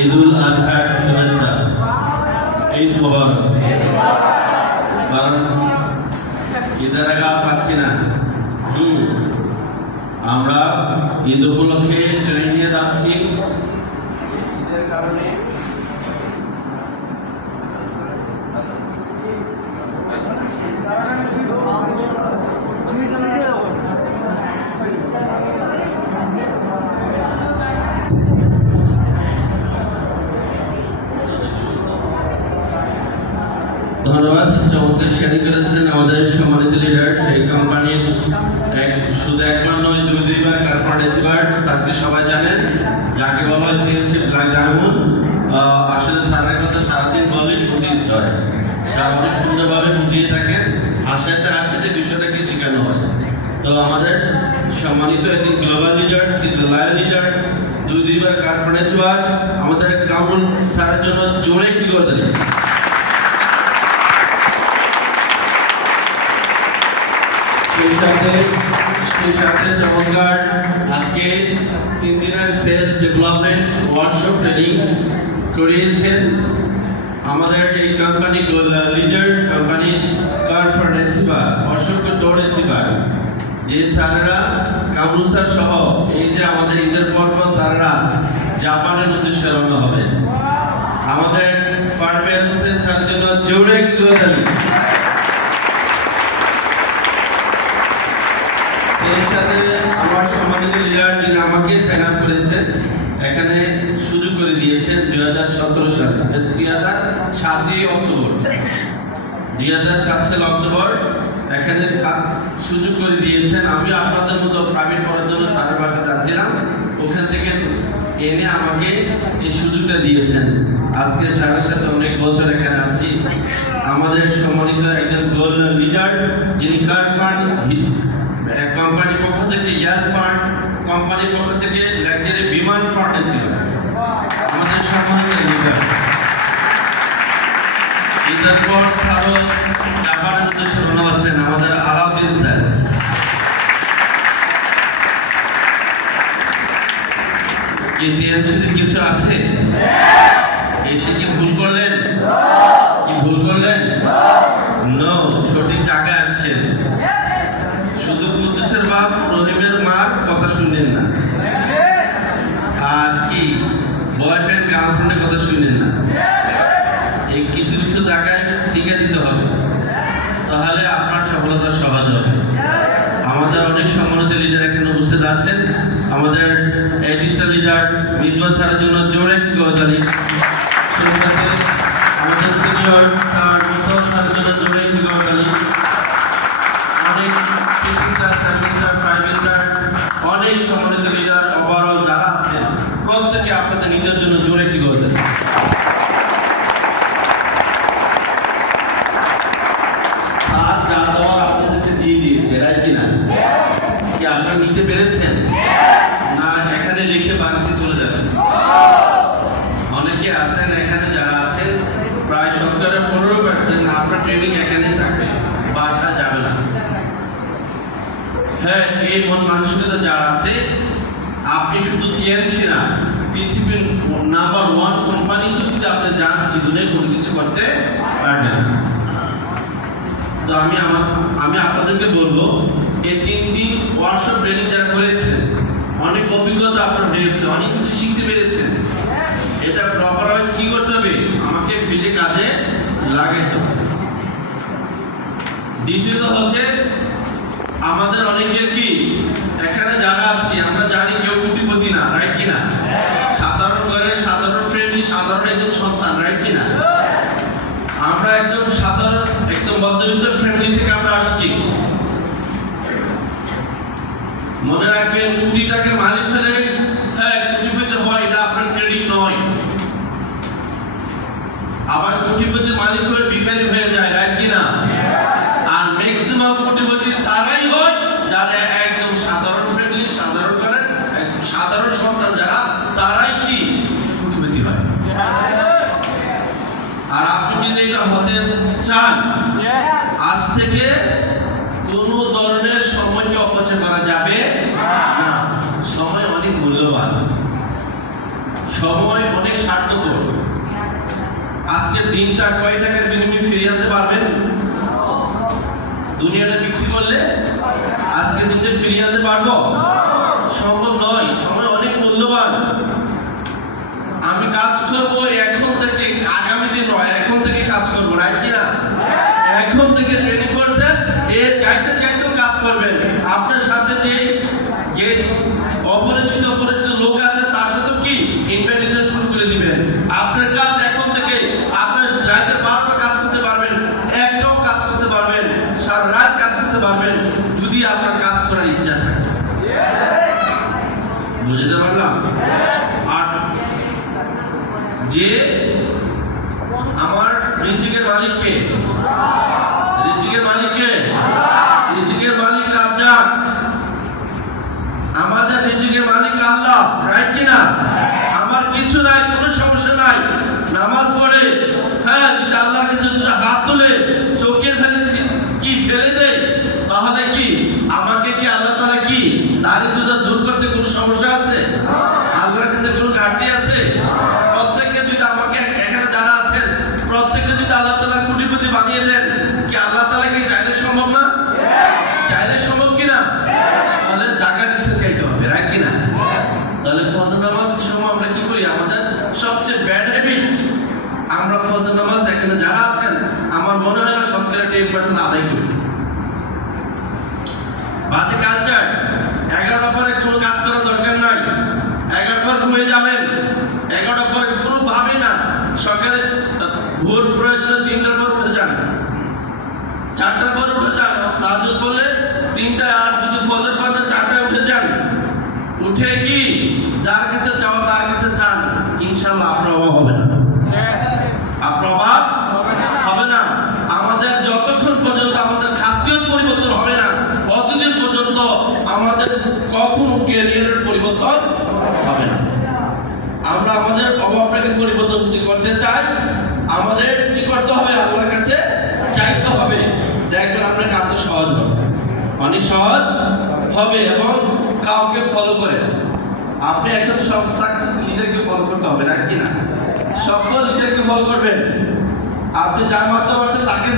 ঈদুল আজহার শুভেচ্ছা। ঈদ মোবারক। কারণ ঈদের আগে পাচ্ছি না, আমরা ঈদ উপলক্ষে ট্রেন নিয়ে যাচ্ছি। ঈদের কারণে ধন্যবাদ। চমৎকার শেয়ারিং করেছেন আমাদের সম্মানিত লিডার। সেই কোম্পানির শুধু একবার নয়, দুইবার কারখানা এক্সপার্ট, তাকে সবাই জানেন, যাকে বলা হয় ফ্রেন্ডশিপ ব্ল্যাক ডায়মন্ড। আসলে স্যারের কথা সারাদিন বলে শুনতে ইচ্ছে হয়। স্যার অনেক সুন্দরভাবে বুঝিয়ে থাকেন, হাসাতে হাসাতে বিষয়টাকে শেখানো হয়। তো আমাদের সম্মানিত একজন গ্লোবাল লিডার, লায়ন লিডার, দুইবার কারখানা এক্সপার্ট, আমাদের কামরুল স্যারের জন্য জোরে একটি করে দেন। সেই সাথে চমৎকার আজকে 3 দিনের সেলস ডেভেলপমেন্ট ওয়ার্কশপ ট্রেনিং করিয়েছেন আমাদের এই কোম্পানি লিডার, কোম্পানি কার ফার্নিচার অশোক ডোরেছিবার, যে স্যারেরা কামরুল স্যার সহ এই যে আমাদের ঈদের পর্ব স্যারেরা জাপানের উদ্দেশ্যে রওনা হবে। আমাদের ফার্মে অ্যাসোসিয়েশন স্যারের জন্য জোরে একটি করে দেন। এর সাথে আমার সম্মানিত লিডার যিনি আমাকে সাইন আপ করেছেন, এখানে সুযোগ করে দিয়েছেন 2017 সালে 2007 অক্টোবর 2007 সাল অক্টোবর এখানে সুযোগ করে দিয়েছেন। আমি আপনাদের মতো প্রাইভেট পড়ার জন্য স্যারের বাসায় যাচ্ছিলাম, ওখান থেকে এনে আমাকে এই সুযোগটা দিয়েছেন। আজকে স্যারের সাথে অনেক বছর এখানে আছি। আমাদের সম্মানিত একজন গোল্ড লিডার যিনি কার ফান্ড কোম্পানির পক্ষ থেকে, ইয়াস ফান্ড কোম্পানির পক্ষ থেকে লাক্সারি বিমান ফান্ড ছিল আমাদের সম্মানিত লিডার। ঈদের পর স্যারও জাপানের উদ্দেশ্যে রওনা হচ্ছেন, আমাদের আলাউদ্দিন স্যার। কি টেনশন কিছু আছে? এসে কি ভুল করলেন? কি ভুল করলেন? নো, সঠিক জায়গায় আসছেন। শুধু কুদ্দুসের বাপ রহিমের মার কথা শুনলেন না, আর কি বয়ফ্রেন্ড গার্লফ্রেন্ডের কথা শুনলেন না। এই কিছু কিছু জায়গায় টিকে দিতে হবে, তাহলে আপনার সফলতা সহজ হবে। আমাদের অনেক সম্মানিত লিডার এখানে উপস্থিত আছেন। আমাদের এডিশনাল লিডার মিসবাহ স্যারের জন্য জোরে একটি করতালি। আমাদের সিনিয়র স্যার মুস্তাফা স্যারের জন্য জোরে একটি করতালি। অনেক অনেক সম্মানিত লিডার ওভারঅল যারা আছেন প্রত্যেকে আপনাদের নিজের জন্য জোরে একটি করে দেন। আর যা দেওয়ার আপনাদেরকে দিয়ে দিয়েছে, রাইট কিনা? কি আপনারা নিতে পেরেছেন? না এখানে লিখে বাড়িতে চলে যাবেন? অনেকে আছেন এখানে যারা আছেন প্রায় 15% আপনার ট্রেনিং এখানে থাকবে, বাসা যাবে না। হ্যাঁ, এই মন মানসিকতা যারা আছে, আপনি শুধু টিএনসি না, পৃথিবীর নাম্বার 1 কোম্পানিতে যদি আপনি যান, জীবনে কোনো কিছু করতে পারবেন। তো আমি আপনাদেরকে বলবো, এই 3 দিন ওয়ার্কশপ ট্রেনিং যারা করেছেন, অনেক অভিজ্ঞতা আপনারা পেয়েছেন, অনেক কিছু শিখতে পেরেছেন। এটা প্রপার ভাবে কি করতে হবে? আমাকে ফিল্ডে কাজে লাগাইতে হবে। দ্বিতীয়ত হচ্ছে আমাদের অনেকের কি এখানে যারা আছি আমরা জানি কেউ কোটিপতি না, রাইট কিনা? সাধারণ ঘরের সাধারণ ফ্যামিলি, সাধারণ একজন সন্তান, রাইট কিনা? আমরা একদম সাধারণ, একদম মধ্যবিত্ত ফ্যামিলি থেকে আমরা আসছি। মনে রাখবেন, কোটি টাকার মালিক হলে হ্যাঁ কোটিপতি হয়, এটা আপনার ক্রেডিট নয়। আবার কোটিপতির মালিক হয়ে ভিখারি হয়ে যায়, রাইট কিনা? আর ম্যাক্সিমাম কোটিপতি তারাই হয় যারা একদম সাধারণ ফ্যামিলি, সাধারণ ঘরের সাধারণ সন্তান, যারা তারাই কি কোটিপতি হয়। আর আপনি যদি এটা হতে চান, আজ থেকে কোনো ধরনের সময়কে অপচয় করা যাবে না। সময় অনেক মূল্যবান। সময় অনেক স্বার্থপর। আজকের দিনটা কয় টাকার বিনিময়ে ফিরিয়ে আনতে পারবেন? দুনিয়াটা বিক্রি করলে আজকের দিনটা ফিরিয়ে আনতে পারবো? সম্ভব নয়। সময় অনেক মূল্যবান। আমি কাজ করবো এখন থেকে, আগামী দিন নয়, এখন থেকে কাজ করবো, রাইট কিনা? এখন থেকে ট্রেনিং করছে, যাইতে যাইতেও কাজ করবেন। আপনার সাথে যে অপরিচিত লোক আছে তার সাথে কি ইনভাইটেশন শুরু করে দিবেন। আপনার কাজ এখন থেকে, আপনার রাতের 12টা কাজ করতে পারবেন, একটাও কাজ করতে পারবেন, সারা রাত কাজ করতে পারবেন, যদি আপনার কাজ করার ইচ্ছা থাকে। বুঝতে পারলাম? আর যে আমার রিজিকের মালিককে, রিজিকের মালিককে, রিজিকের মালিক রাজ্জাক, আমাদের রিজিকের মালিক আল্লাহ, রাইট কিনা? আমার কিছু নাই, কোনো সমস্যা নাই, নামাজ পড়ে, হ্যাঁ, যদি আল্লাহর কাছে হাত তুলে চোখের কি ফেলে দেয়, তাহলে কি আমাকে কি আল্লাহ তাআলা কি দারিদ্রতা দূর করতে কোনো সমস্যা আছে? আল্লাহর কাছে কোনো ঘাটতি আছে? প্রত্যেককে যদি আমাকে, এখানে যারা আছেন প্রত্যেককে যদি আল্লাহ তাআলা কোটিপতি বানিয়ে দেন, কি আল্লাহ তাআলা কি চাইলে সম্ভব না? চাইলে সম্ভব কিনা? তাহলে জাকাত দিতে চাইতে হবে, রাইট কিনা? তাহলে ফজর নামাজ সময় আমরা কি করি? আমাদের সবচেয়ে ব্যাড হ্যাবিট, আমরা ফজর নামাজ এখানে যারা আছেন আমার মনে হয় না শতকরা 10% আদায় করি। বাজে কালচার, 11টা পরে কোনো কাজ করার দরকার নাই, 11টার পর ঘুমিয়ে যাবেন, 11টার পরে কোনো ভাবে না, সকালে ভোর প্রয়োজনে 3টার পর উঠে যান, 4টার পর উঠে যান, তাহাজ্জুদ করলে 3টা, আর যদি ফজর পড়েন 4টায় উঠে যান, উঠে কি যার কাছে চাও তার কাছে চান, ইনশাআল্লাহ আপনার অভাব হবে না, আপনার অভাব হবে না। আমাদের যতক্ষণ পর্যন্ত আমাদের খাসিয়ত পরিবর্তন হবে না, ততদিন পর্যন্ত আমাদের কখনো ক্যারিয়ারের পরিবর্তন হবে না। আমরা আমাদের অভাবটাকে পরিবর্তন যদি করতে চাই, আমাদের কি করতে হবে? আল্লাহর কাছে চাইতে হবে। দেখবেন আপনার কাজটা সহজ হবে, অনেক সহজ হবে। এবং কাউকে ফলো করে, আপনি একজন সাকসেস লিডারকে ফলো করতে হবে, না কি না? সফল লিডারকে ফলো করবেন, আপনি যার মাধ্যমে তাকে